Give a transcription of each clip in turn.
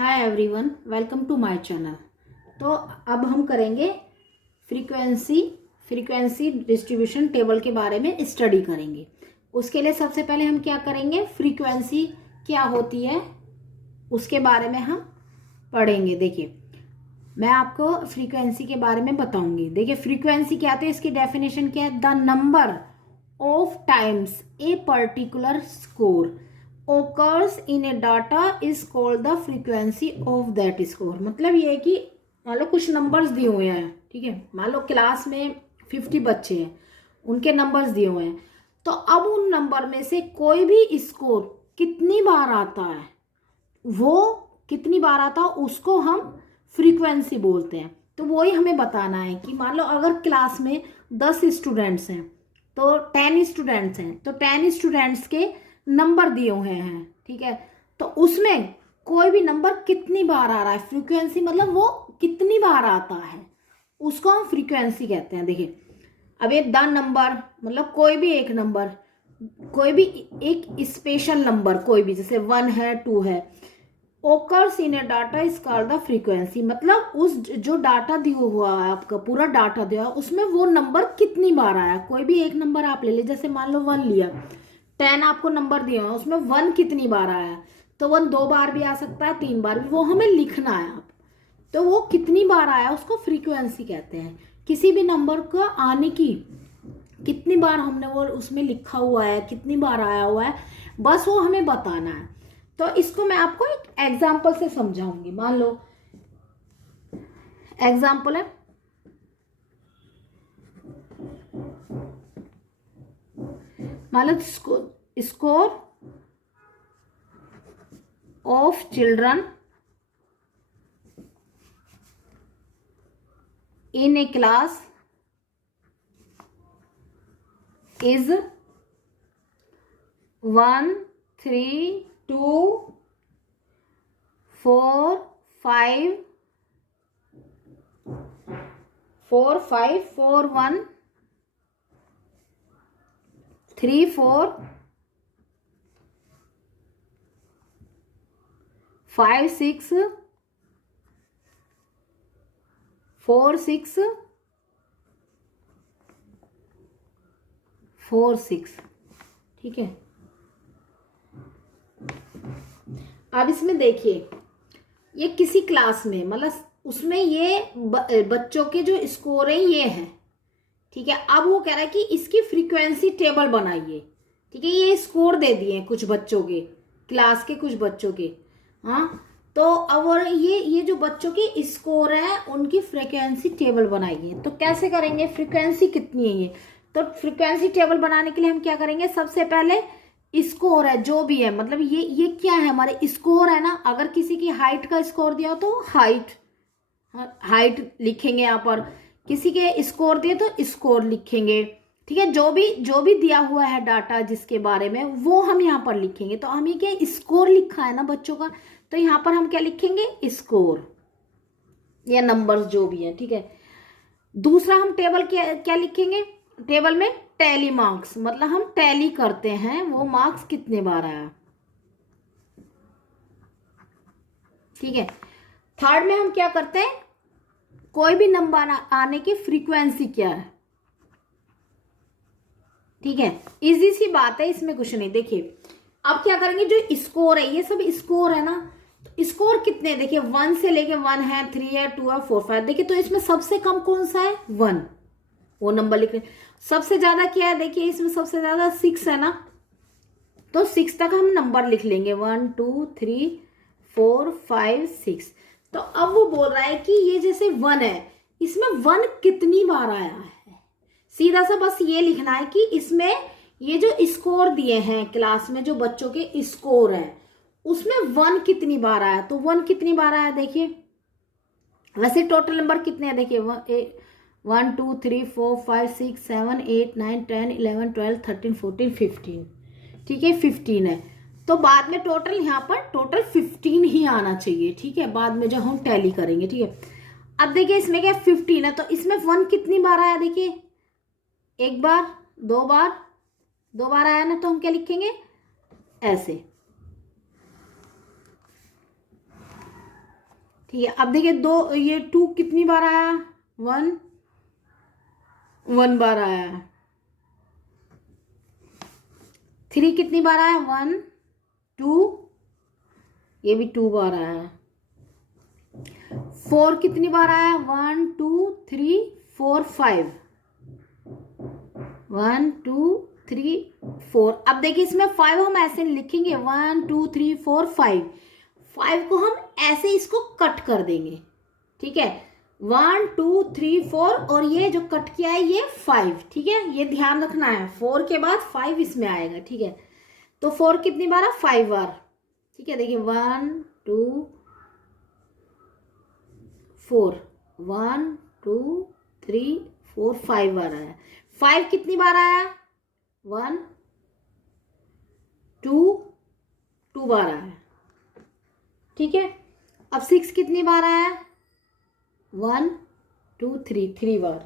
Hi everyone, welcome to my channel. तो अब हम करेंगे फ्रीक्वेंसी डिस्ट्रीब्यूशन टेबल के बारे में स्टडी करेंगे। उसके लिए सबसे पहले हम क्या करेंगे, फ्रीक्वेंसी क्या होती है उसके बारे में हम पढ़ेंगे। देखिए, मैं आपको फ्रीक्वेंसी के बारे में बताऊंगी। देखिए, फ्रीक्वेंसी क्या है, इसकी डेफिनेशन क्या है, the number of times a particular score occurs in a data is called the frequency of that score। मतलब ये है कि मान लो कुछ नंबर्स दिए हुए हैं, ठीक है। मान लो क्लास में 50 बच्चे हैं, उनके नंबर्स दिए हुए हैं। तो अब उन नंबर में से कोई भी स्कोर कितनी बार आता है, वो कितनी बार आता है उसको हम फ्रीक्वेंसी बोलते हैं। तो वही हमें बताना है कि मान लो अगर क्लास में 10 स्टूडेंट्स हैं तो 10 स्टूडेंट्स हैं, तो 10 स्टूडेंट्स के नंबर दिए हुए हैं, ठीक है। तो उसमें कोई भी नंबर कितनी बार आ रहा है, फ्रीक्वेंसी मतलब वो कितनी बार आता है, उसको हम फ्रीक्वेंसी कहते हैं। देखिए, अब ये द नंबर मतलब कोई भी एक नंबर, कोई भी एक स्पेशल नंबर, कोई भी, जैसे 1 है 2 है, occurs in A data is called the frequency. मतलब उस जो डाटा दिया हुआ है, आपका पूरा डाटा दिया है, उसमें वो नंबर कितनी बार आया। कोई भी एक नंबर आप ले लीजिए, जैसे मान लो 1 लिया, 10 आपको नंबर दिया है, उसमें 1 कितनी बार आया, तो 1 2 बार भी आ सकता है, 3 बार भी, वो हमें लिखना है। आप तो वो कितनी बार आया उसको फ्रीक्वेंसी कहते हैं। किसी भी नंबर को आने की कितनी बार हमने वो उसमें लिखा हुआ है, कितनी बार आया हुआ है, बस वो हमें बताना है। तो इसको मैं आपको एक एग्जाम्पल से समझाऊंगी। मान लो एग्जाम्पल है, मान लो score of children in a class is 1 3 2 4 5 4 5 4 1 3 4 5 6 4 6 4 6, ठीक है। अब इसमें देखिए, ये किसी क्लास में मतलब उसमें ये बच्चों के जो स्कोर है ये है, ठीक है। अब वो कह रहा है कि इसकी फ्रीक्वेंसी टेबल बनाइए, ठीक है। ये स्कोर दे दिए कुछ बच्चों के, क्लास के कुछ बच्चों के, हाँ। तो अब और ये जो बच्चों की स्कोर है उनकी फ्रीक्वेंसी टेबल बनाइए। तो कैसे करेंगे, फ्रीक्वेंसी कितनी है ये, तो फ्रीक्वेंसी टेबल बनाने के लिए हम क्या करेंगे, सबसे पहले स्कोर है जो भी है, मतलब ये क्या है, हमारे स्कोर है ना। अगर किसी की हाइट का स्कोर दिया हो तो हाइट लिखेंगे यहाँ पर, किसी के स्कोर दिए तो स्कोर लिखेंगे, ठीक है। जो भी दिया हुआ है डाटा जिसके बारे में, वो हम यहाँ पर लिखेंगे। तो हम ये क्या स्कोर लिखा है ना बच्चों का, तो यहाँ पर हम क्या लिखेंगे, स्कोर या नंबर्स जो भी है, ठीक है। दूसरा हम टेबल क्या लिखेंगे, टेबल में टैली मार्क्स, मतलब हम टैली करते हैं वो मार्क्स कितने बार आया, ठीक है। थर्ड में हम क्या करते हैं, कोई भी नंबर आने की फ्रीक्वेंसी क्या है, ठीक है। इजी सी बात है, इसमें कुछ नहीं। देखिए, अब क्या करेंगे, जो स्कोर है ये सब स्कोर है ना, तो स्कोर कितने, देखिए 1 से लेके 1 है, 3 है, 2 है, 4 5। देखिए, तो इसमें सबसे कम कौन सा है, 1, वो नंबर लिख रहे। सबसे ज्यादा क्या है, देखिए इसमें सबसे ज्यादा 6 है ना, तो 6 तक हम नंबर लिख लेंगे, 1 2 3 4 5 6। तो अब वो बोल रहा है कि ये जैसे 1 है, इसमें 1 कितनी बार आया है। सीधा सा बस ये लिखना है कि इसमें ये जो स्कोर दिए हैं क्लास में, जो बच्चों के स्कोर है, उसमें 1 कितनी बार आया। तो 1 कितनी बार आया, देखिए वैसे टोटल नंबर कितने हैं, देखिए 1 2 3 4 5 6 7 8 9 10 11 12 13 14 15, ठीक है, 15 है। तो बाद में टोटल यहाँ पर टोटल 15 ही आना चाहिए, ठीक है, बाद में जब हम टैली करेंगे, ठीक है। अब देखिए इसमें क्या 15 है, तो इसमें 1 कितनी बार आया, देखिए 1 बार 2 बार 2 बार आया ना, तो हम क्या लिखेंगे, ऐसे, 1 2 3 4 5 6 7 8 9 10 11 12 13 14 15, ठीक है, 15 है। तो बाद में टोटल यहाँ पर टोटल 15 ही आना चाहिए, ठीक है, बाद में जब हम टैली करेंगे, ठीक है। अब देखिए इसमें क्या 15 है, तो इसमें 1 कितनी बार आया, देखिए 1 बार 2 बार 2 बार आया ना, तो हम क्या लिखेंगे, ऐसे। ठीक है। अब देखिए दो, ये 2 कितनी बार आया, 1 बार आया। 3 कितनी बार आया, 1 2, ये भी 2 बार आया। 4 कितनी बार आया, 1 2 3 4 5, 1 2 3 4। अब देखिए इसमें 5 हम ऐसे लिखेंगे, 1 2 3 4 5, 5 को हम ऐसे इसको कट कर देंगे, ठीक है। 1 2 3 4 और ये जो कट किया है ये 5, ठीक है, ये ध्यान रखना है। 4 के बाद 5 इसमें आएगा, ठीक है। तो 4 कितनी बार है, 5 बार, ठीक है। देखिए 1 2 4, 1 2 3 4 5 बार आया। 5 कितनी बार आया, 1 2 2 बार आया, ठीक है। अब 6 कितनी बार आया, 1 2 3 3 बार,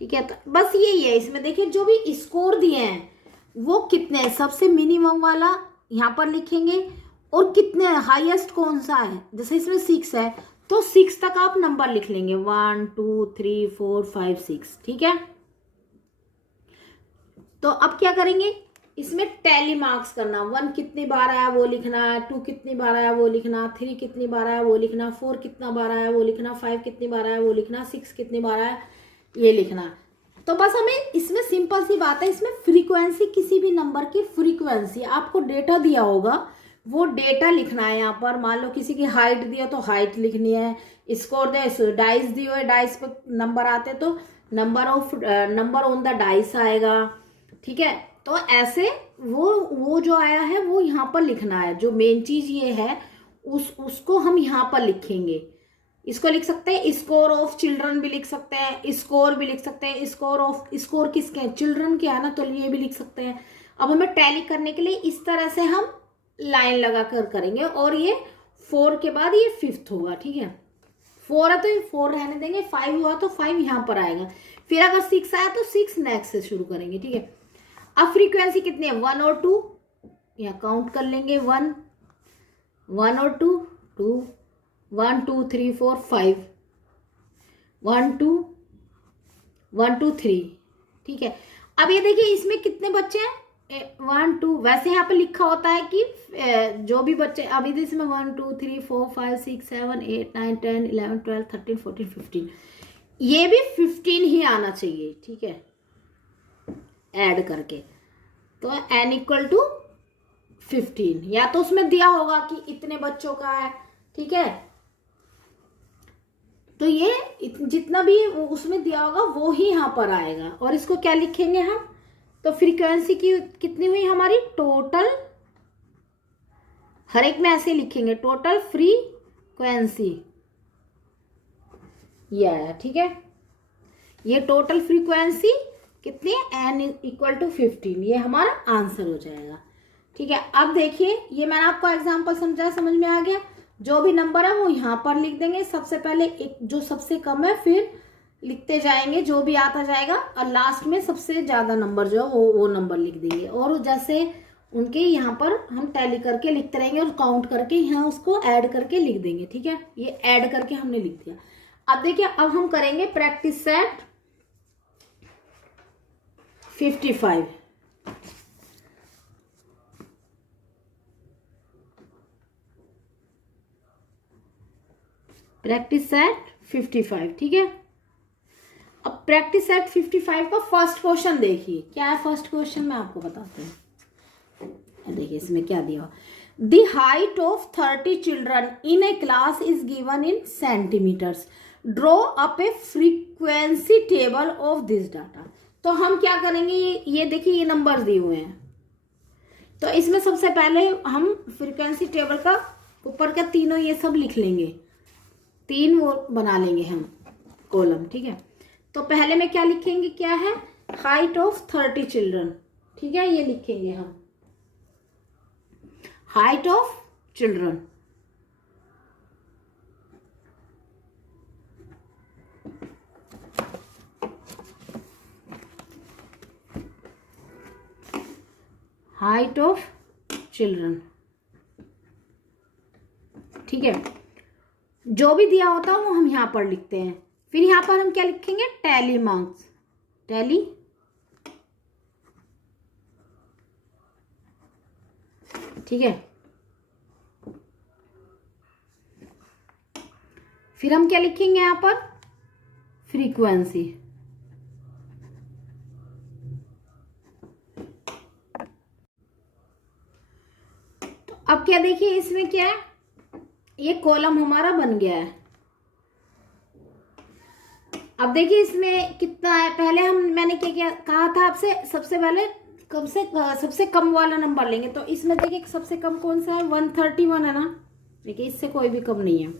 ठीक है। तो बस यही है इसमें। देखिए जो भी स्कोर दिए हैं वो कितने हैं, सबसे मिनिमम वाला यहाँ पर लिखेंगे और कितने हाईएस्ट कौन सा है। जैसे इसमें 6 है तो 6 तक आप नंबर लिख लेंगे, 1 2 3 4 5 6, ठीक है। तो अब क्या करेंगे, इसमें टैली मार्क्स करना। 1 कितनी बार आया वो लिखना, 2 कितनी बार आया वो लिखना, 3 कितनी बार आया वो लिखना, 4 कितना बार आया वो लिखना, 5 कितनी बार आया वो लिखना, 6 कितनी बार आया ये लिखना। तो बस हमें इसमें सिंपल सी बात है, इसमें फ्रीक्वेंसी, किसी भी नंबर की फ्रीक्वेंसी, आपको डेटा दिया होगा वो डेटा लिखना है यहाँ पर। मान लो किसी की हाइट दिया तो हाइट लिखनी है, स्कोर दिया, डाइस दिए हुए, डाइस पे नंबर आते तो नंबर ऑन द डाइस आएगा, ठीक है। तो ऐसे वो जो आया है वो यहाँ पर लिखना है। जो मेन चीज ये है उसको हम यहाँ पर लिखेंगे। इसको लिख सकते हैं स्कोर ऑफ चिल्ड्रन भी लिख सकते हैं, स्कोर भी लिख सकते हैं, स्कोर किसके हैं, चिल्ड्रन के है ना, तो ये भी लिख सकते हैं। अब हमें टैली करने के लिए इस तरह से हम लाइन लगा कर करेंगे। और ये 4 के बाद ये 5th होगा, ठीक है। 4 है तो ये 4 रहने देंगे, 5 हुआ तो 5 यहाँ पर आएगा। फिर अगर 6 आया तो 6 नेक्स्ट से शुरू करेंगे, ठीक है। अब फ्रीक्वेंसी कितनी है, 1 और 2, यहाँ काउंट कर लेंगे, 1 और 2 2, 1 2 3 4 5, 1 2 1 2 3, ठीक है। अब ये देखिए इसमें कितने बच्चे हैं, 1 2, वैसे यहाँ पे लिखा होता है कि जो भी बच्चे, अभी इसमें 1 2 3 4 5 6 7 8 9 10 11 12 13 14 15, ये भी 15 ही आना चाहिए, ठीक है, ऐड करके। तो n इक्वल टू 15, या तो उसमें दिया होगा कि इतने बच्चों का है, ठीक है। तो ये जितना भी उसमें दिया होगा वो ही यहाँ पर आएगा। और इसको क्या लिखेंगे हम, तो फ्रीक्वेंसी की कितनी हुई हमारी, टोटल, हर एक में ऐसे लिखेंगे, टोटल फ्रीक्वेंसी ये आया, ठीक है। ये टोटल फ्रीक्वेंसी कितनी है, n इक्वल टू 15, ये हमारा आंसर हो जाएगा, ठीक है। अब देखिए ये मैंने आपको एग्जांपल समझाया, समझ में आ गया। जो भी नंबर है वो यहाँ पर लिख देंगे, सबसे पहले एक जो सबसे कम है, फिर लिखते जाएंगे जो भी आता जाएगा, और लास्ट में सबसे ज्यादा नंबर जो है वो नंबर लिख देंगे। और जैसे उनके यहाँ पर हम टैली करके लिखते रहेंगे और काउंट करके यहाँ उसको ऐड करके लिख देंगे, ठीक है। ये ऐड करके हमने लिख दिया। अब देखिए अब हम करेंगे प्रैक्टिस सेट 55। प्रैक्टिस सेट 55, ठीक है। अब प्रैक्टिस सेट 55 का फर्स्ट क्वेश्चन देखिए, क्या है फर्स्ट क्वेश्चन, मैं आपको बताती हूँ। देखिए इसमें क्या दिया, the height of 30 children in a class is given in centimetres, draw up a frequency table of this data. तो हम क्या करेंगे, ये देखिए ये नंबर दिए हुए हैं, तो इसमें सबसे पहले हम फ्रीक्वेंसी टेबल का ऊपर का तीनों ये सब लिख लेंगे, 3 वो बना लेंगे हम कॉलम, ठीक है। तो पहले में क्या लिखेंगे, क्या है, हाइट ऑफ 30 चिल्ड्रन, ठीक है, ये लिखेंगे हम, height of children. Height of children, ठीक है। जो भी दिया होता है वो हम यहाँ पर लिखते हैं। फिर यहाँ पर हम क्या लिखेंगे, टैली मार्क्स, टैली, ठीक है। फिर हम क्या लिखेंगे यहाँ पर, फ्रीक्वेंसी। तो अब क्या देखिए इसमें क्या है, ये कॉलम हमारा बन गया है। अब देखिए इसमें कितना है, पहले मैंने क्या क्या कहा था आपसे, सबसे पहले सबसे कम वाला नंबर लेंगे। तो इसमें देखिए सबसे कम कौन सा है, 131 है ना, देखिए इससे कोई भी कम नहीं है।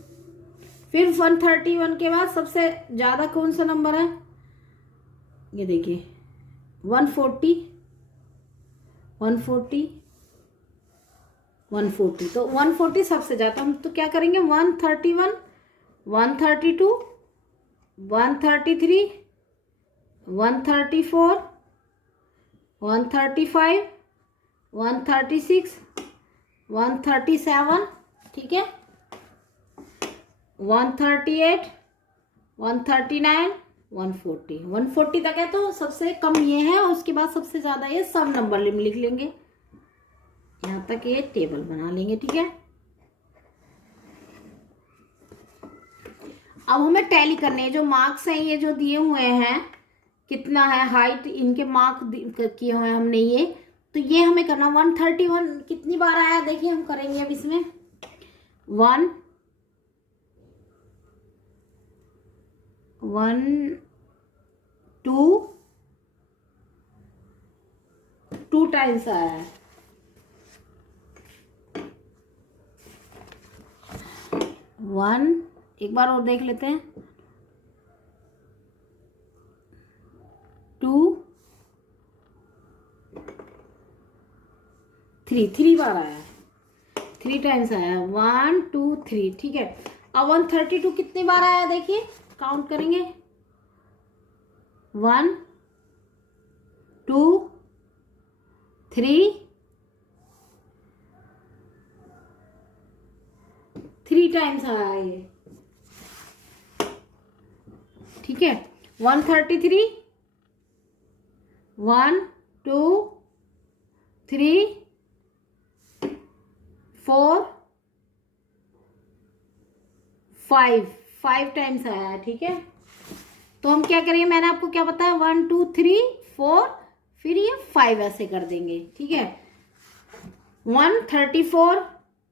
फिर 131 के बाद सबसे ज्यादा कौन सा नंबर है, ये देखिए 140, 140, 140। तो 140 सबसे ज्यादा, हम तो क्या करेंगे 131, 132, 133, 134, 135, 136, 137, ठीक है, 138, 139, 140, 140 तक है। तो सबसे कम ये है, और उसके बाद सबसे ज्यादा ये सब नंबर लिख लेंगे, यहाँ तक ये टेबल बना लेंगे, ठीक है। अब हमें टैली करने हैं, जो मार्क्स हैं ये जो दिए हुए हैं, कितना है हाइट, इनके मार्क किए हुए हैं हमने ये, तो ये हमें करना 131 कितनी बार आया देखिए, हम करेंगे अब इसमें 1 2 टाइम्स आया है, 1, एक बार और देख लेते हैं, 2, 3 बार आया है, 3 टाइम्स आया, 1 2 3, ठीक है। अब 132 कितनी बार आया देखिए, काउंट करेंगे, 1 2 3 टाइम्स आया है ये, ठीक है। 133, 1 2 3 4 5 टाइम्स आया है, ठीक है। तो हम क्या करेंगे, मैंने आपको क्या बताया, 1 2 3 4, फिर ये 5 ऐसे कर देंगे, ठीक है। 134,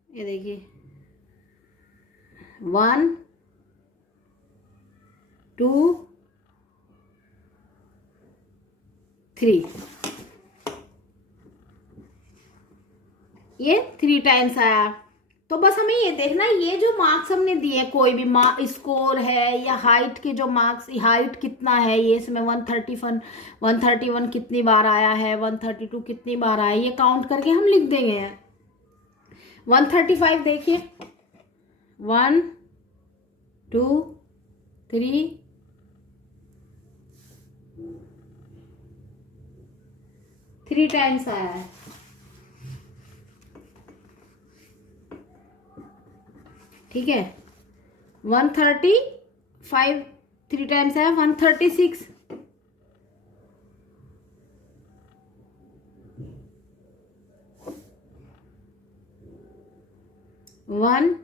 ये देखिए 1 2 3, ये 3 टाइम्स आया। तो बस हमें ये देखना, ये जो मार्क्स हमने दिए, कोई भी स्कोर है या हाइट के जो मार्क्स, हाइट कितना है ये, इसमें 131 कितनी बार आया है, 132 कितनी बार आया, ये काउंट करके हम लिख देंगे। 135 देखिए, 1 2 3 टाइम्स आया है, ठीक है। 135 3 टाइम्स आया, 136, 1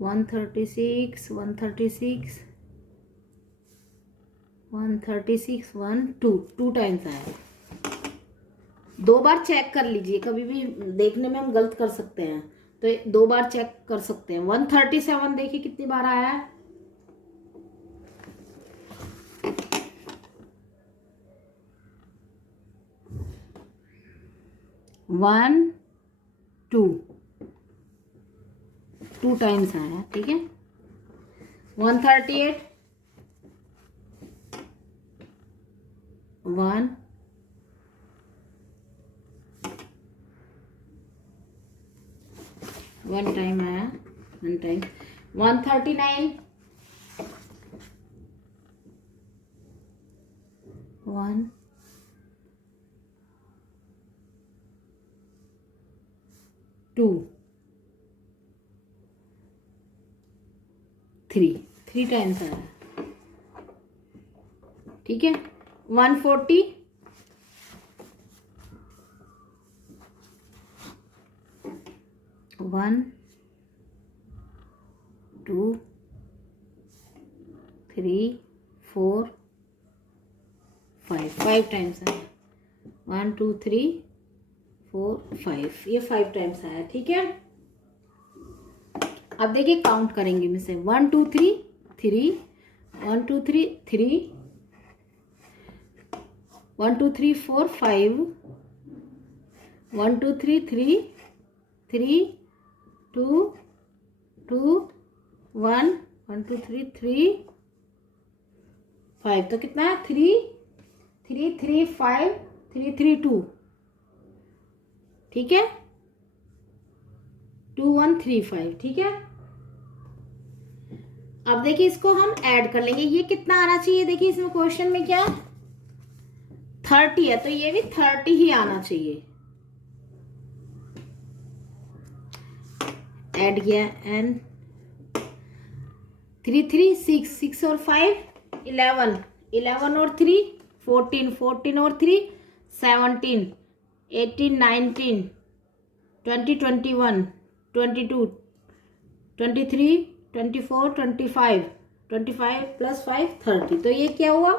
136, 136, 136, 1 2 टाइम्स आया। 2 बार चेक कर लीजिए, कभी भी देखने में हम गलत कर सकते हैं, तो 2 बार चेक कर सकते हैं। 137 देखिए कितनी बार आया है, 1 2 टाइम्स आया, ठीक है। 138, 1 टाइम आया, 1 टाइम। 139, 1 2 3 3 टाइम्स आया, ठीक है। 140 1 2 3 4 5 टाइम्स आया। 1 2 3 4 5, ये 5 टाइम्स आया, ठीक है। अब देखिए काउंट करेंगे में से 1 2 3 3 1 2 3 3 1 2 3 4 5 1 2 3 3 3 2 2 1 1 2 3 3 5, तो कितना है 3 3 3 5 3 3 2, ठीक है। 2 1 3 5, ठीक है। अब देखिए इसको हम ऐड कर लेंगे, ये कितना आना चाहिए, देखिए इसमें क्वेश्चन में क्या 30 है, तो ये भी 30 ही आना चाहिए। ऐड किया एंड 3 3 6 6 और 5 11 11 और 3 14 14 और 3 17 18 19 20 21 22 23 24 25 25 प्लस 5 30, तो ये क्या हुआ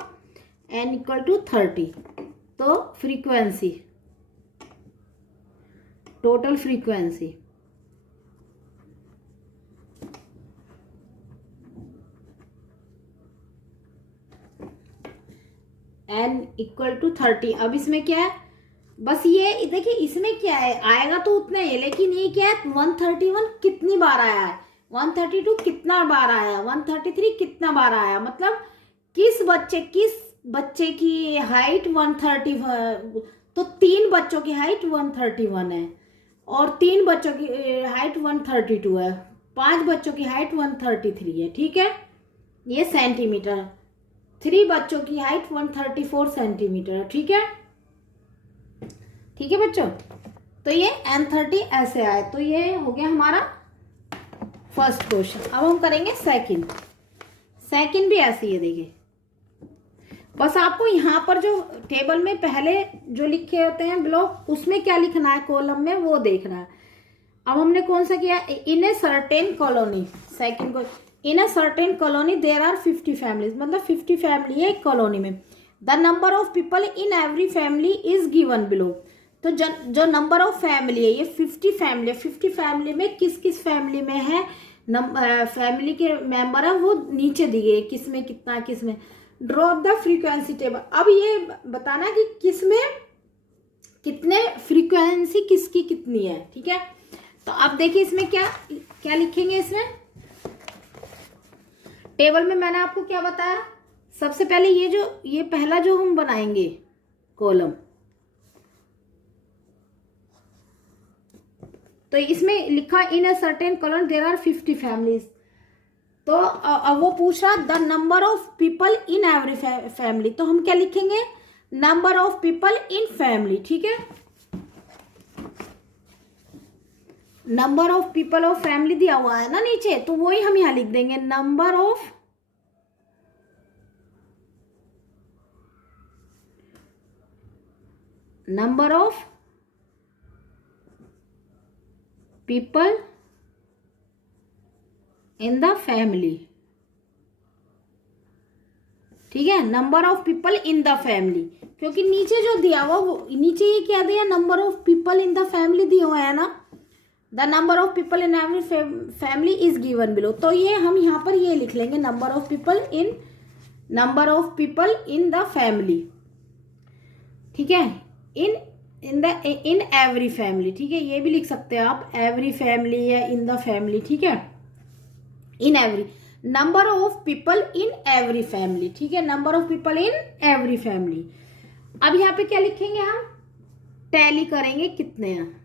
n इक्वल टू 30। तो frequency, total frequency n equal to 30। अब इसमें क्या है, बस ये देखिए इसमें क्या है, आएगा तो उतना ही है, लेकिन ये क्या है 131 कितनी बार आया है, 132 कितना बार आया, 133 कितना बार आया, मतलब किस बच्चे की हाइट 130, तो 3 बच्चों की हाइट 131 है और 3 बच्चों की हाइट 132 है, 5 बच्चों की हाइट 133 है, ठीक है। ये सेंटीमीटर, 3 बच्चों की हाइट 134 सेंटीमीटर है, ठीक है, ठीक है बच्चों। तो ये n30 ऐसे आए, तो ये हो गया हमारा फर्स्ट क्वेश्चन। अब हम करेंगे सेकंड भी ऐसी है, देखिए बस आपको यहाँ पर जो टेबल में पहले जो लिखे होते हैं ब्लॉक, उसमें क्या लिखना है कॉलम में वो देखना है। अब हमने कौन सा किया, in a certain colony, second को in a certain colony there are 50 families, मतलब 50 फैमिली है एक कॉलोनी में। The number of people in every family is given below, तो जो नंबर ऑफ फैमिली है ये 50 फैमिली है, 50 फैमिली में किस किस फैमिली में है फैमिली के मेंबर है वो नीचे दिए, किस में कितना, किस में। ड्रॉ द फ्रीक्वेंसी टेबल, अब ये बताना कि किस में कितने फ्रीक्वेंसी किसकी कितनी है, ठीक है। तो अब देखिए इसमें क्या क्या लिखेंगे, इसमें टेबल में मैंने आपको क्या बताया, सबसे पहले ये पहला जो हम बनाएंगे कॉलम, तो इसमें लिखा in a certain column there are 50 families, तो अब वो पूछ रहा the number of people in every family, तो हम क्या लिखेंगे number of people in family, ठीक है। Number of people of family दिया हुआ है ना नीचे, तो वही हम यहां लिख देंगे number of people in the family, ठीक है। Number of people in the family, क्योंकि नीचे जो दिया हुआ वो नीचे ये क्या दिया, number of people in the family दिया हुआ है ना, the number of people in every family is given below, तो ये हम यहाँ पर ये लिख लेंगे number of people in the family, ठीक है। इन एवरी फैमिली, ठीक है, ये भी लिख सकते हैं आप एवरी फैमिली या इन द फैमिली, ठीक है। In every number of people in every family, ठीक है, number of people in every family. अब यहाँ पे क्या लिखेंगे, हम टैली करेंगे कितने हैं,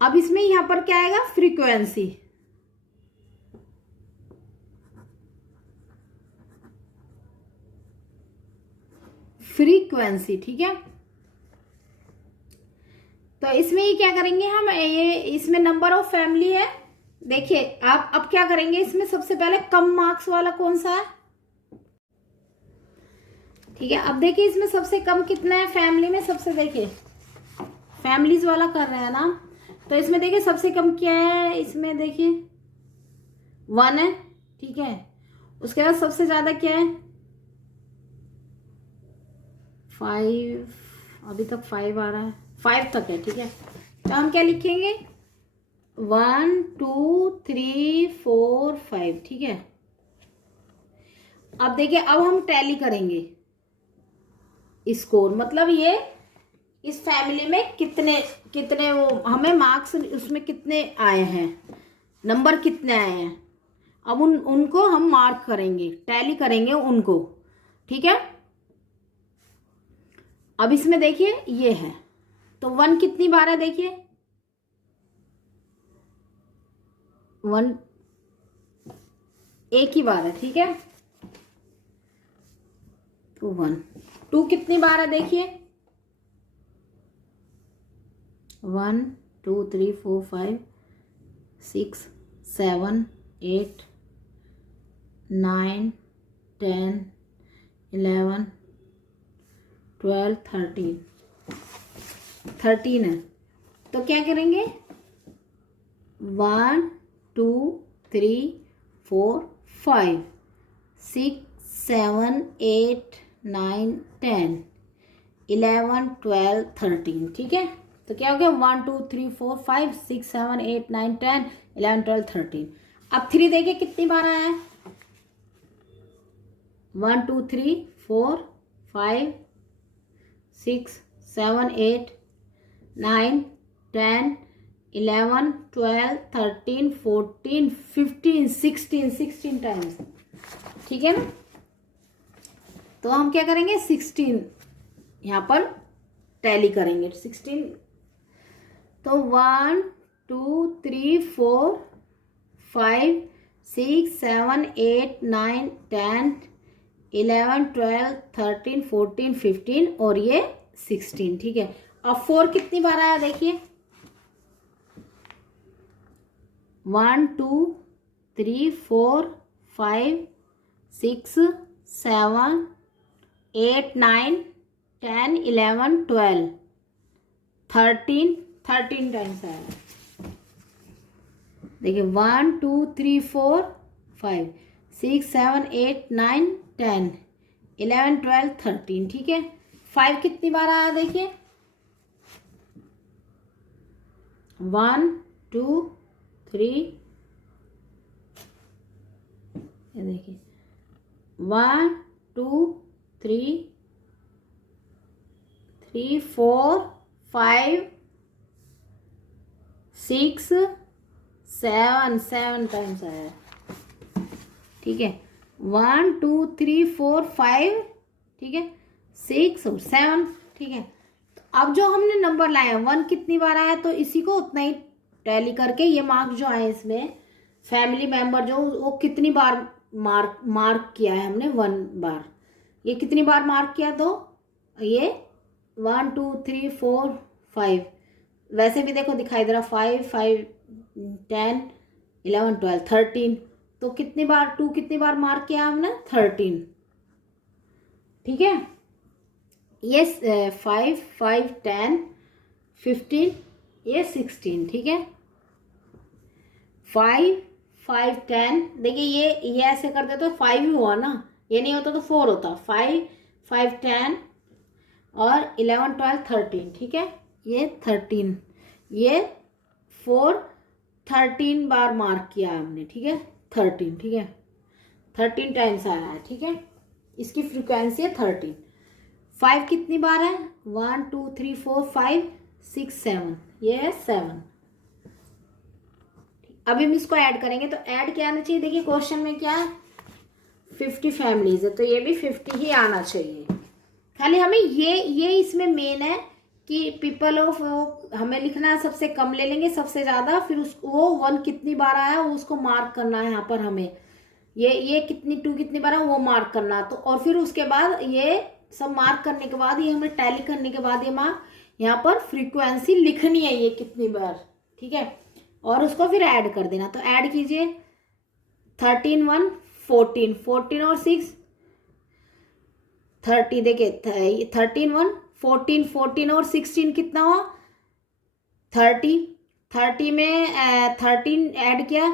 अब इसमें यहां पर क्या आएगा फ्रीक्वेंसी, फ्रीक्वेंसी, ठीक है। तो इसमें ये क्या करेंगे हम, ये इसमें नंबर ऑफ फैमिली है। देखिए आप अब क्या करेंगे, इसमें सबसे पहले कम मार्क्स वाला कौन सा है, ठीक है। अब देखिए इसमें सबसे कम कितना है फैमिली में, सबसे देखिए फैमिलीज वाला कर रहे हैं ना, तो इसमें देखिए सबसे कम क्या है, इसमें देखिए 1 है, ठीक है। उसके बाद सबसे ज्यादा क्या है 5, अभी तक 5 आ रहा है, 5 तक है, ठीक है। तो हम क्या लिखेंगे 1 2 3 4 5, ठीक है। अब देखिए अब हम टैली करेंगे स्कोर, मतलब ये इस फैमिली में कितने कितने वो हमें मार्क्स उसमें कितने आए हैं, नंबर कितने आए हैं। अब उनको हम मार्क करेंगे, टैली करेंगे उनको, ठीक है। अब इसमें देखिए ये है, तो 1 कितनी बार है, देखिए 1 एक ही बार है, ठीक है। तो 1 2 कितनी बार है, देखिए 1 2 3 4 5 6 7 8 9 10 11 12 13 है। तो क्या करेंगे 1 2 3 4 5 6 7 8 9 10 11 12 13, ठीक है। तो क्या हो गया 1 2 3 4 5 6 7 8 9 10 11 12 13। अब 3 देखिए कितनी बार आया है 1 2 3 4 5 6 7 8 9 10 11 12 13 14 15 16 टाइम्स, ठीक है ना। तो हम क्या करेंगे 16 यहाँ पर टैली करेंगे 16। तो 1 2 3 4 5 6 7 8 9 10 11 12 13 14 15 और ये 16, ठीक है। अब 4 कितनी बार आया, देखिए 1 2 3 4 5 6 7 8 9 10 11 12 13 टाइम्स आया। देखिए 1 2 3 4 5 6 7 8 9 10 11 12 13, ठीक है। 5 कितनी बार आया, देखिए 1 2 3, ये देखिए 1 2 3 4 5 6 7 टाइम्स आया, ठीक है। 1 2 3 4 5, ठीक है 6 और 7, ठीक है। तो अब जो हमने नंबर लाया 1 कितनी बार आया, तो इसी को उतना ही टैली करके ये मार्क जो आए इसमें फैमिली मेंबर जो वो कितनी बार मार्क किया है हमने 1 बार, ये कितनी बार मार्क किया, तो ये 1 2 3 4 5, वैसे भी देखो दिखाई दे रहा 5 5 10 11 12 13, तो कितनी बार 2 कितनी बार मार्क किया हमने 13, ठीक है। ये 5 5 10 15, ये 16, ठीक है। 5 5 10, देखिए ये ऐसे कर दे तो 5 ही हुआ ना, ये नहीं होता तो 4 होता, 5 5 10 और 11 12 13, ठीक है। ये 13, ये 4 13 बार मार्क किया हमने, ठीक है 13, ठीक है 13 टाइम्स आया है, ठीक है। इसकी फ्रीक्वेंसी है 13। 5 कितनी बार है 1 2 3 4 5 6 7, ये है 7। अभी हम इसको ऐड करेंगे, तो ऐड क्या आना चाहिए, देखिए क्वेश्चन में क्या है 50 फैमिलीज है, तो ये भी 50 ही आना चाहिए। खाली हमें ये इसमें मेन है कि पीपल ऑफ, हमें लिखना है सबसे कम ले लेंगे सबसे ज़्यादा, फिर वो 1 कितनी बार आया वो उसको मार्क करना है यहाँ पर हमें, ये कितनी 2 कितनी बार है वो मार्क करना, तो और फिर उसके बाद ये सब मार्क करने के बाद, ये हमें टैली करने के बाद ये यहाँ पर फ्रीक्वेंसी लिखनी है ये कितनी बार, ठीक है, और उसको फिर ऐड कर देना। तो ऐड कीजिए 13 1 14, 14 और 6 30, देखिए 13 1 14, 14 और 16 कितना हुआ 30, 30 में 13 ऐड किया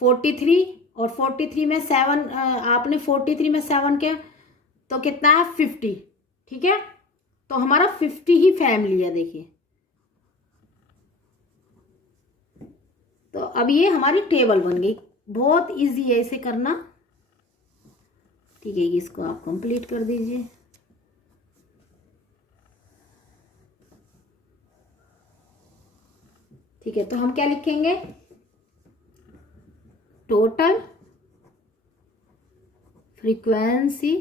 43, और 43 में 7 आपने 43 में 7 किया तो कितना है 50, ठीक है। तो हमारा 50 ही फैमिली है, देखिए। तो अब ये हमारी टेबल बन गई, बहुत इजी है इसे करना, ठीक है। इसको आप कंप्लीट कर दीजिए। ठीक है, तो हम क्या लिखेंगे, टोटल फ्रीक्वेंसी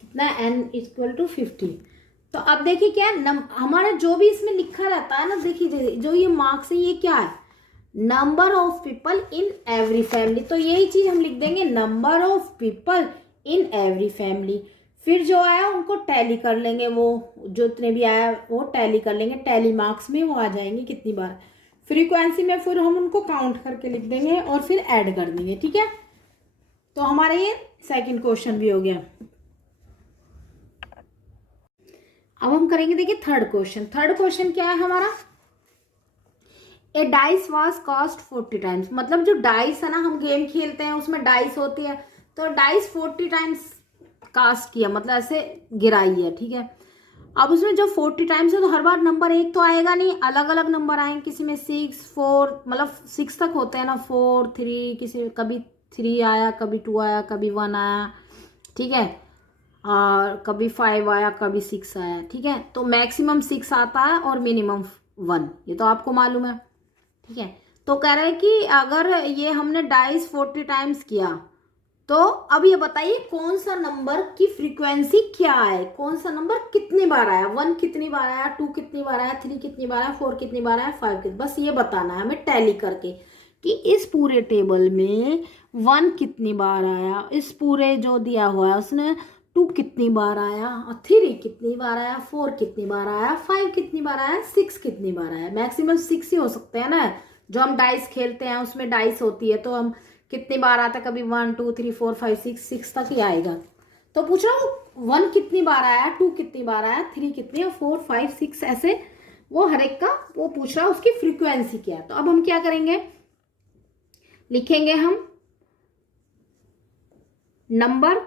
कितना, n इक्वल टू 50। तो अब देखिए क्या हमारा जो भी इसमें लिखा रहता है ना, देखिए जो ये मार्क्स है ये क्या है, number of people in every family. तो यही चीज हम लिख देंगे, number of people in every family. फिर जो आया उनको टैली कर लेंगे, वो जो इतने भी आया वो टैली कर लेंगे, टैली मार्क्स में वो आ जाएंगे कितनी बार। फ्रीक्वेंसी में फिर हम उनको काउंट करके लिख देंगे और फिर ऐड कर देंगे, ठीक है। तो हमारा ये सेकंड क्वेश्चन भी हो गया। अब हम करेंगे, देखिए थर्ड क्वेश्चन। थर्ड क्वेश्चन क्या है हमारा, ए डाइस वाज कॉस्ट 40 टाइम्स। मतलब जो डाइस है ना, हम गेम खेलते हैं उसमें डाइस होती है, तो डाइस 40 टाइम्स कास्ट किया, मतलब ऐसे गिराई है, ठीक है। अब उसमें जो 40 टाइम्स है तो हर बार नंबर एक तो आएगा नहीं, अलग अलग नंबर आएंगे, किसी में 6 4, मतलब 6 तक होते हैं ना, 4 3, किसी कभी 3 आया, कभी 2 आया, कभी 1 आया, ठीक है, और कभी 5 आया, कभी 6 आया, ठीक है। तो मैक्सिमम 6 आता है और मिनिमम 1, ये तो आपको मालूम है, ठीक है। तो कह रहे हैं कि अगर ये हमने डाइस 40 टाइम्स किया, तो अब ये बताइए कौन सा नंबर की फ्रीक्वेंसी क्या है, कौन सा नंबर कितनी बार आया, 1 कितनी बार आया, 2 कितनी बार आया, 3 कितनी बार आया, 4 कितनी बार आया, 5 कितनी, बस ये बताना है हमें टैली करके कि इस पूरे टेबल में 1 कितनी बार आया, इस पूरे जो दिया हुआ है उसने 2 कितनी बार आया, 3 कितनी बार आया, 4 कितनी बार आया, 5 कितनी बार आया, 6 कितनी बार आया। मैक्सिमम 6 ही हो सकते हैं ना, जो हम डाइस खेलते हैं उसमें डाइस होती है, तो हम कितनी बार आता है, कभी 1 2 3 4 5 6 तक ही आएगा। तो पूछ रहा हूँ 1 कितनी बार आया, 2 कितनी बार आया, 3 कितनी, और 4 5 6 ऐसे वो हर एक का वो पूछ रहा है उसकी फ्रीक्वेंसी क्या है। तो अब हम क्या करेंगे, लिखेंगे हम नंबर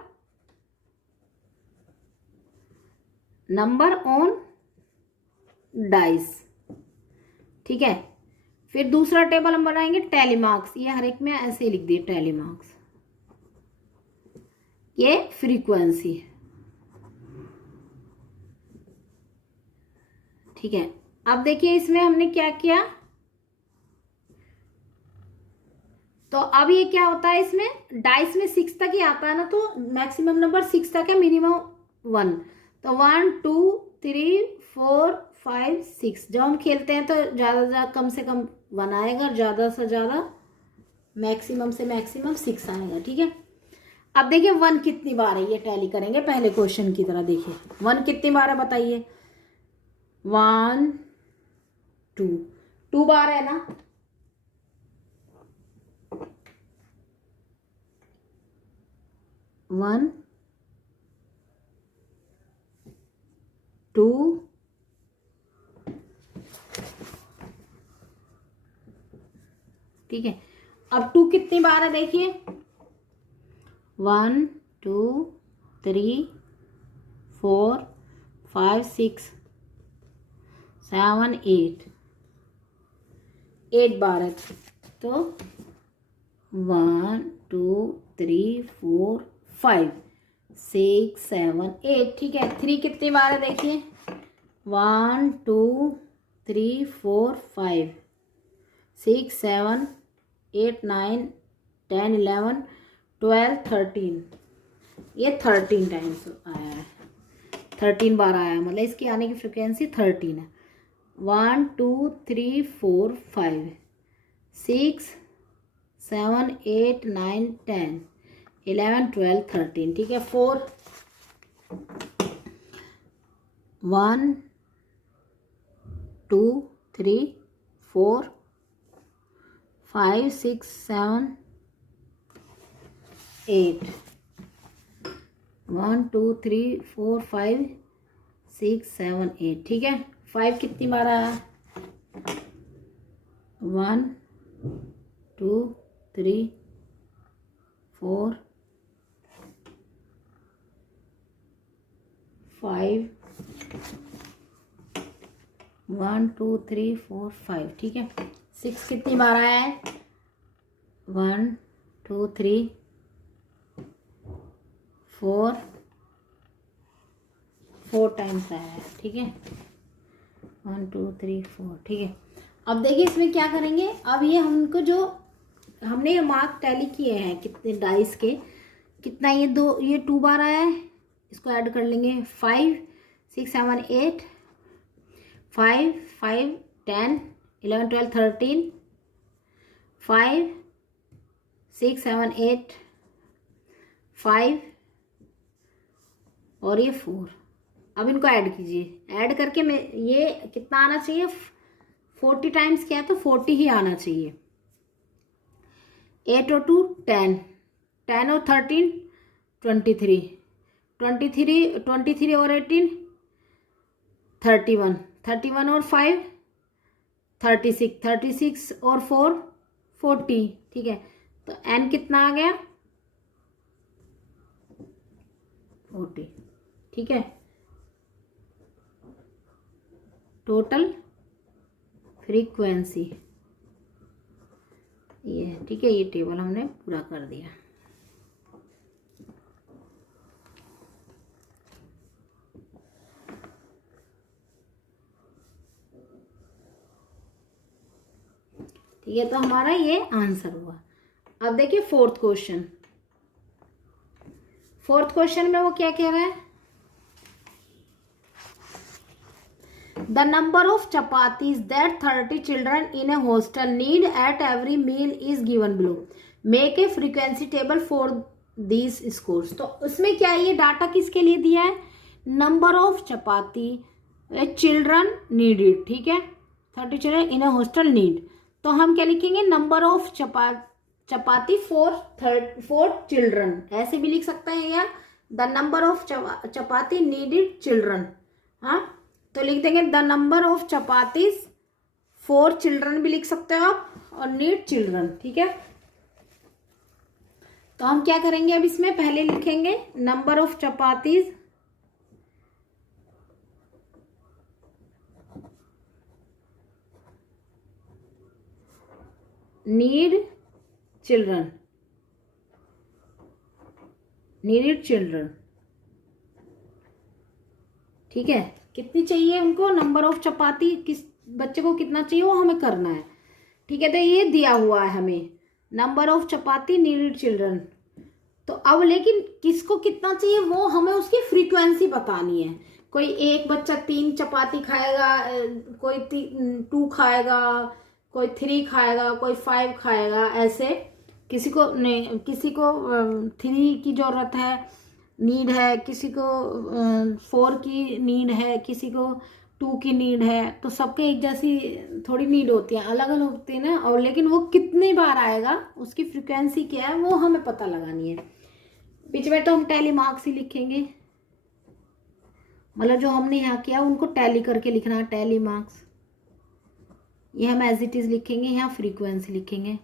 ऑन डाइस, ठीक है। फिर दूसरा टेबल हम बनाएंगे टैली मार्क्स, ये हर एक में ऐसे ही लिख दिए टैली मार्क्स, ये फ्रीक्वेंसी, ठीक है। अब देखिए इसमें हमने क्या किया, तो अब ये क्या होता है, इसमें डाइस में 6 तक ही आता है ना, तो मैक्सिमम नंबर 6 तक है, मिनिमम 1। तो 1 2 3 4 5 6, जब हम खेलते हैं तो ज़्यादा से ज़्यादा कम से कम 1 आएगा, और ज़्यादा से ज़्यादा मैक्सिमम से मैक्सिमम 6 आएगा, ठीक है। अब देखिए 1 कितनी बार है, ये टैली करेंगे पहले क्वेश्चन की तरह। देखिए 1 कितनी बार है बताइए, 1 2 बार है ना, 1 2 ठीक है। अब 2 कितनी बार है देखिए, 1 2 3 4 5 6 7 8 बार है। तो 1 2 3 4 5 6 7 8, ठीक है। 3 कितनी बार है देखिए, 1 2 3 4 5 6 7 8 9 10 11 12 13, ये 13 टाइम्स आया है, 13 बार आया है, मतलब इसकी आने की फ्रिक्वेंसी 13 है। 1 2 3 4 5 6 7 8 9 10 11 12 13, ठीक है। 4 1 2 3 4 5 6 7 8 1 2 3 4 5 6 7 8। ठीक है, 5 कितनी बार आया? 1 2 3 4 5 1 2 3 4 5। ठीक है, 6 कितनी बार आया है? 1 2 3 4 टाइम्स आया है। ठीक है, 1 2 3 4। ठीक है, अब देखिए इसमें क्या करेंगे। अब ये हमको जो हमने ये मार्क टैली किए हैं कितने डाइस के, कितना ये 2 बार आया है, इसको ऐड कर लेंगे। 5 6 7 8 5 5 10 11 12 13 5 6 7 8 5 और ये 4। अब इनको ऐड कीजिए, ऐड करके मैं ये कितना आना चाहिए? 40 टाइम्स क्या है तो 40 ही आना चाहिए। 8 और 2 10, 10 और 13 23, 23 और 18 31, 31 और 5 36, 36 और 4 40। ठीक है, तो n कितना आ गया? 40। ठीक है, टोटल फ्रीक्वेंसी ये। ठीक है, ये टेबल हमने पूरा कर दिया। ठीक है, तो हमारा ये आंसर हुआ। अब देखिए फोर्थ क्वेश्चन। फोर्थ क्वेश्चन में वो क्या कह रहा है? The number of chapatis that 30 children in a hostel need at every meal is given below. Make a frequency table for these scores. तो उसमें क्या है, ये डाटा किसके लिए दिया है? Number of chapati children needed. ठीक है, 30 children in a hostel need. तो हम क्या लिखेंगे? Number of chapati for children, ऐसे भी लिख सकते हैं, या the number of chapati needed children. हाँ, तो लिख देंगे the number of chapatis for children भी लिख सकते हो आप, और नीड चिल्ड्रन। ठीक है, तो हम क्या करेंगे? अब इसमें पहले लिखेंगे number of chapatis need children, needed children. ठीक है, कितनी चाहिए उनको? नंबर ऑफ चपाती, किस बच्चे को कितना चाहिए वो हमें करना है। ठीक है, तो ये दिया हुआ है हमें number of chapati needed children. तो अब लेकिन किसको कितना चाहिए वो हमें उसकी फ्रीक्वेंसी बतानी है। कोई एक बच्चा 3 चपाती खाएगा, कोई 2 खाएगा, कोई 3 खाएगा, कोई 5 खाएगा, ऐसे किसी को नहीं, किसी को 3 की जरूरत है, नीड है, किसी को 4 की नीड है, किसी को 2 की नीड है। तो सबके एक जैसी थोड़ी नीड होती है, अलग अलग होती है ना। और लेकिन वो कितनी बार आएगा, उसकी फ्रिक्वेंसी क्या है वो हमें पता लगानी है। बीच में तो हम टैली मार्क्स ही लिखेंगे, मतलब जो हमने यहाँ किया उनको टैली करके लिखना है, टैली मार्क्स। ये हम एज इट इज लिखेंगे, यहाँ फ्रीक्वेंसी लिखेंगे,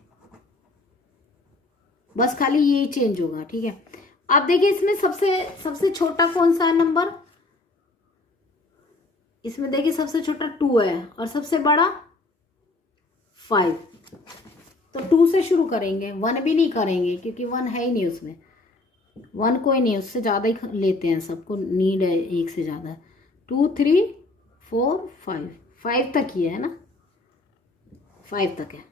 बस खाली यही चेंज होगा। ठीक है, अब देखिए इसमें सबसे छोटा कौन सा है नंबर? इसमें देखिए सबसे छोटा 2 है और सबसे बड़ा 5। तो 2 से शुरू करेंगे, 1 भी नहीं करेंगे क्योंकि 1 है ही नहीं उसमें। 1 कोई नहीं, उससे ज़्यादा ही लेते हैं, सबको नीड है एक से ज़्यादा। 2 3 4 5, 5 तक ही है ना, 5 तक है।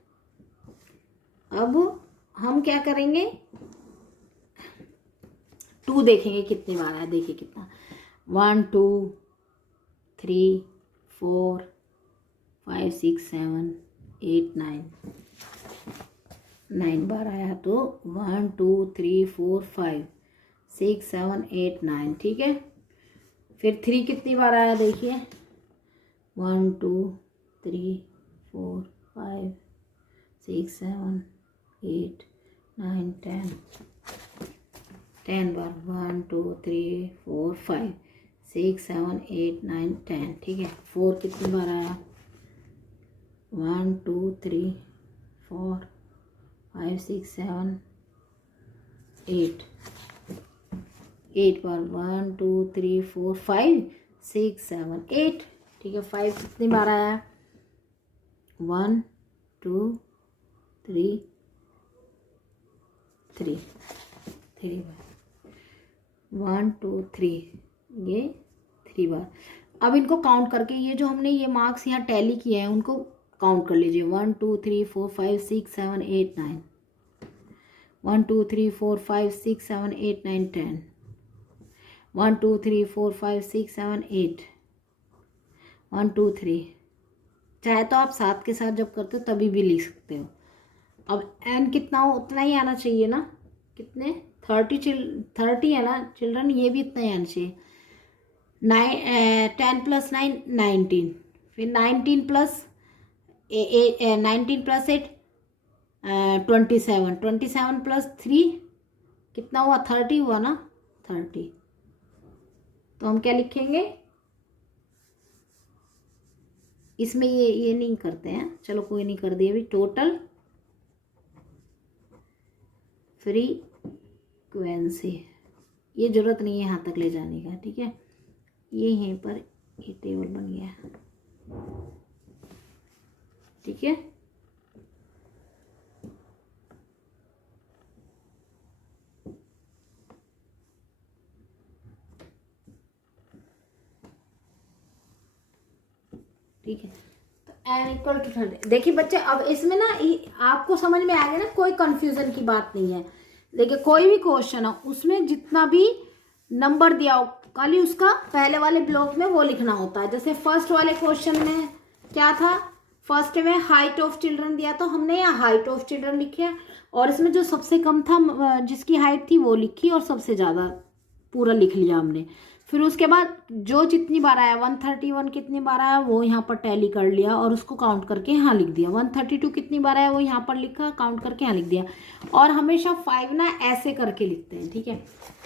अब हम क्या करेंगे? 2 देखेंगे कितनी बार है। देखिए कितना, 1 2 3 4 5 6 7 8 9 बार आया। तो 1 2 3 4 5 6 7 8 9। ठीक है, फिर 3 कितनी बार आया देखिए, 1 2 3 4 5 6 7 8 9 10 10 बार, 1 2 3 4 5 6 7 8 9 10। ठीक है, 4 कितनी बार आया, 1 2 3 4 5 6 7 8 8 बार, 1 2 3 4 5 6 7 8। ठीक है, 5 कितनी बार आया, 1 2 3 3 बार, 1 2 3, ये 3 बार। अब इनको काउंट करके ये जो हमने ये मार्क्स यहाँ टैली किए हैं उनको काउंट कर लीजिए, 1 2 3 4 5 6 7 8 9, 1 2 3 4 5 6 7 8 9 10, 1 2 3 4 5 6 7 8, 1 2 3। चाहे तो आप 7 के साथ जब करते हो तभी भी लिख सकते हो। अब एन कितना हो उतना ही आना चाहिए ना, कितने 30 है ना चिल्ड्रन, ये भी इतना ही आना चाहिए। 10 + 9 19, फिर 19 + 8 27, 27 + 3 कितना हुआ, 30 हुआ ना, 30। तो हम क्या लिखेंगे इसमें, ये नहीं करते हैं, चलो कोई नहीं, कर दिए अभी। टोटल फ्रीक्वेंसी, ये जरूरत नहीं है यहाँ तक ले जाने का। ठीक है, ये यहीं पर ये टेबल बन गया। ठीक है, ठीक है। तो n = 30। देखिए बच्चे, अब इसमें ना आपको समझ में आ गया ना, कोई कंफ्यूजन की बात नहीं है। देखिए कोई भी क्वेश्चन हो उसमें जितना भी नंबर दिया हो खाली उसका पहले वाले ब्लॉक में वो लिखना होता है। जैसे फर्स्ट वाले क्वेश्चन में क्या था, फर्स्ट में हाइट ऑफ चिल्ड्रन दिया तो हमने यहाँ हाइट ऑफ चिल्ड्रन लिखे, और इसमें जो सबसे कम था जिसकी हाइट थी वो लिखी, और सबसे ज़्यादा पूरा लिख लिया हमने। फिर उसके बाद जो जितनी बार आया 131 कितनी बार आया वो यहाँ पर टैली कर लिया और उसको काउंट करके यहाँ लिख दिया। 132 कितनी बार आया वो यहाँ पर लिखा, काउंट करके यहाँ लिख दिया। और हमेशा 5 ना ऐसे करके लिखते हैं। ठीक है,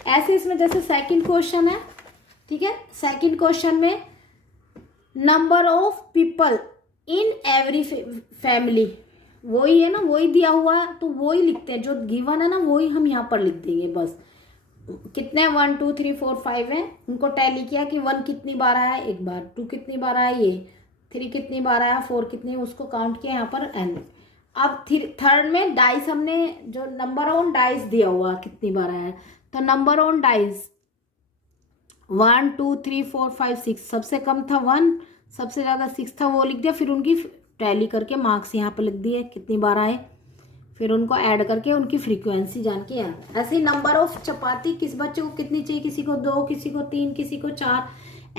ऐसे इसमें जैसे सेकंड क्वेश्चन है, ठीक है, सेकंड क्वेश्चन में number of people in every family, वही है ना, वही दिया हुआ है तो वही लिखते हैं, जो गिवन है ना वही हम यहाँ पर लिख देंगे बस। कितने 1 2 3 4 5 है, उनको टैली किया कि 1 कितनी बार आया एक बार, 2 कितनी बार आया ये, 3 कितनी बार आया, 4 कितनी, उसको काउंट किया यहाँ पर n। अब थर्ड में डाइस, हमने जो नंबर ऑन डाइस दिया हुआ कितनी बार आया, तो नंबर ऑन डाइस 1 2 3 4 5 6, सबसे कम था 1, सबसे ज़्यादा 6 था, वो लिख दिया। फिर उनकी टैली करके मार्क्स यहाँ पर लिख दिए कितनी बार आए, फिर उनको ऐड करके उनकी फ्रीक्वेंसी जान के यार। ऐसे ही नंबर ऑफ चपाती किस बच्चे को कितनी चाहिए, किसी को 2, किसी को 3, किसी को 4,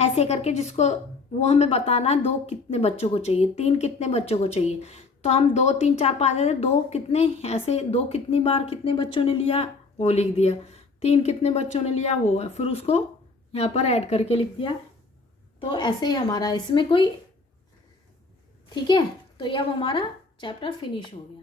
ऐसे करके जिसको वो हमें बताना है 2 कितने बच्चों को चाहिए, 3 कितने बच्चों को चाहिए, तो हम 2 3 4 5 ऐसे 2 कितने, ऐसे 2 कितनी बार कितने बच्चों ने लिया वो लिख दिया, 3 कितने बच्चों ने लिया वो है, फिर उसको यहाँ पर ऐड करके लिख दिया। तो ऐसे ही हमारा इसमें कोई, ठीक है, तो ये अब हमारा चैप्टर फिनिश हो गया।